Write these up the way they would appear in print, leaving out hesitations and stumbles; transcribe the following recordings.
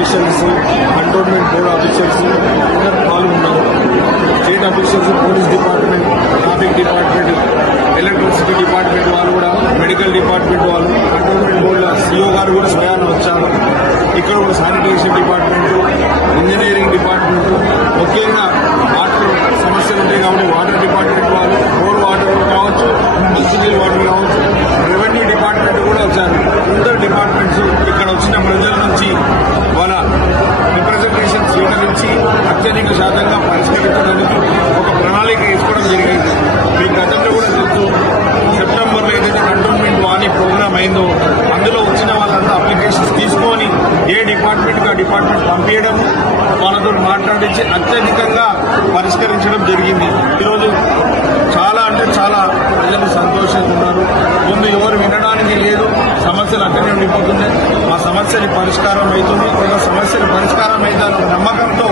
Officials, cantonment board officials అందరూ పాల్గొన్నారు. State officials, police department, traffic department, electricity department వాళ్ళు కూడా, మెడికల్ డిపార్ట్మెంట్ వాళ్ళు, కంటోన్మెంట్ బోర్డుల సిఓ గారు కూడా స్వయాన్ని వచ్చారు. ఇక్కడ కూడా శానిటేషన్ డిపార్ట్మెంట్, ఇంజనీరింగ్ డిపార్ట్మెంట్, ముఖ్యంగా వాటర్ సమస్యలు ఉంటాయి కాబట్టి వాటర్ డిపార్ట్మెంట్ వాళ్ళు, బోర్ వాటర్ కావచ్చు, మంచినీళ్ళు వాటర్ కావచ్చు, రెవెన్యూ డిపార్ట్మెంట్ కూడా వచ్చారు. అందరు డిపార్ట్మెంట్స్ ఇక్కడ వచ్చిన ప్రజల నుంచి వాళ్ళ రిప్రజెంటేషన్ స్వీకరించి అత్యధిక శాతంగా పరిష్కరించడానికి ఒక ప్రణాళిక తీసుకోవడం జరిగింది. మీ గతంలో కూడా తెలుసు, సెప్టెంబర్లో ఏదైతే కంటోన్మెంట్ వాణి ప్రోగ్రామ్ అయిందో అందులో వచ్చిన వాళ్ళంతా అప్లికేషన్స్ తీసుకొని ఏ డిపార్ట్మెంట్కి ఆ డిపార్ట్మెంట్ పంపించడం, వాళ్ళతో మాట్లాడించి అత్యధికంగా పరిష్కరించడం జరిగింది. ఈరోజు చాలా అంటే చాలా ప్రజలు సంతోషంగా ఉన్నారు. ముందు ఎవరు వినడానికి లేదు, సమస్యలు అక్కడే ఉండిపోతున్నాయి. ఆ సమస్యలు పరిష్కారం అవుతుంది. ఒక సమస్యలు పరిష్కారం అవుతారన్న నమ్మకంతో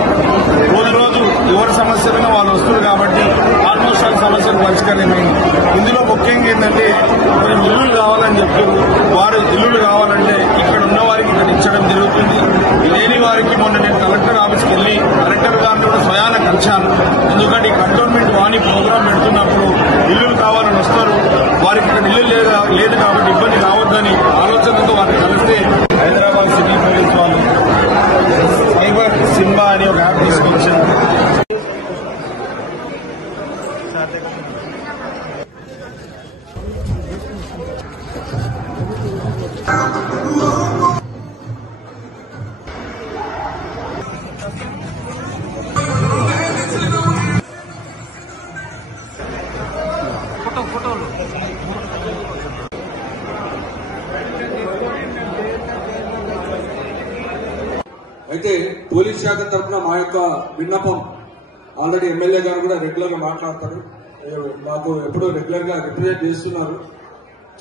రోజు రోజు ఎవరి సమస్యలైనా వాళ్ళు వస్తున్నారు కాబట్టి ఆల్మోస్ట్ ఆ సమస్యలు పరిష్కారమైంది. ఇందులో ముఖ్యంగా ఏంటంటే కొంచెం ఇల్లులు కావాలని చెప్తారు. వారు ఇల్లులు కావాలంటే ఇక్కడ ఉన్న వారికి ఇక్కడ ఇచ్చడం జరుగుతుంది. లేని వారికి మొన్న నేను కలెక్టర్ ఆఫీస్కి వెళ్లి కలెక్టర్ గారిని కూడా స్వయాన కలిశాను. ఎందుకంటే ఈ కంటోన్మెంట్ వాణి ప్రోగ్రాం పెడుతున్నప్పుడు ఇల్లులు కావాలని వస్తారు, వారికి ఇక్కడ ఇల్లు లేదు కాబట్టి ఇబ్బంది కావద్దని ఆలోచనతో వారిని కలిస్తే హైదరాబాద్ సిటీ పోలీస్ వాళ్ళు సైబర్ సింబా అనే ఒక యాప్ తీసుకొచ్చారు. అయితే పోలీస్ శాఖ తరఫున మా యొక్క విన్నపం ఆల్రెడీ ఎమ్మెల్యే గారు కూడా రెగ్యులర్ గా మాట్లాడతారు. మాకు ఎప్పుడూ రెగ్యులర్ గా రిప్రజెంట్ చేస్తున్నారు.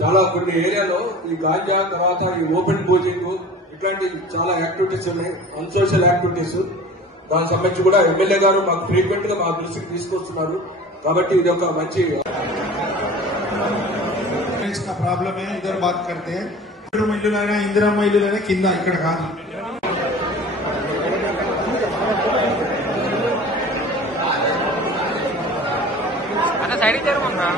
చాలా కొన్ని ఏరియాలో ఈ గాంజా తర్వాత ఈ ఓపెన్ బోజింగ్ ఇట్లాంటి చాలా యాక్టివిటీస్ ఉన్నాయి, అన్సోషల్ యాక్టివిటీస్. దానికి సంబంధించి కూడా ఎమ్మెల్యే గారు మాకు ఫ్రీక్వెంట్ గా మా దృష్టికి తీసుకొస్తున్నారు. కాబట్టి ఇది ఒక మంచి ప్రాబ్లం ఇద్దరు బాత్ కడితే ఇల్లులైనా ఇందిరమ్మ ఇల్లులైనా కింద ఇక్కడ కాదు. సైడ్ జరగమన్నా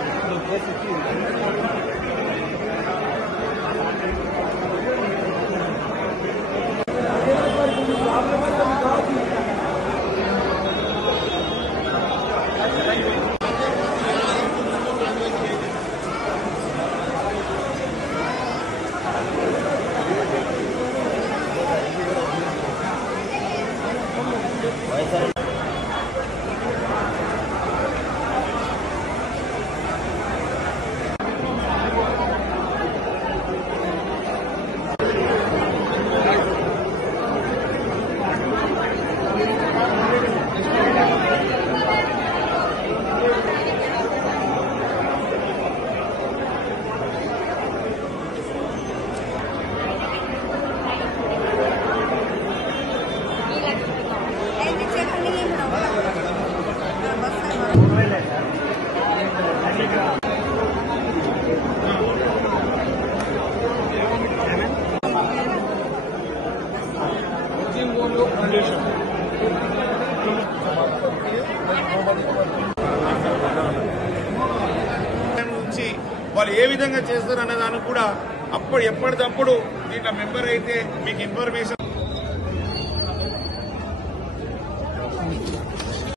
వాళ్ళు ఏ విధంగా చేస్తారు అనే దానికి కూడా ఎప్పటికప్పుడు దీంట్లో మెంబర్ అయితే మీకు ఇన్ఫర్మేషన్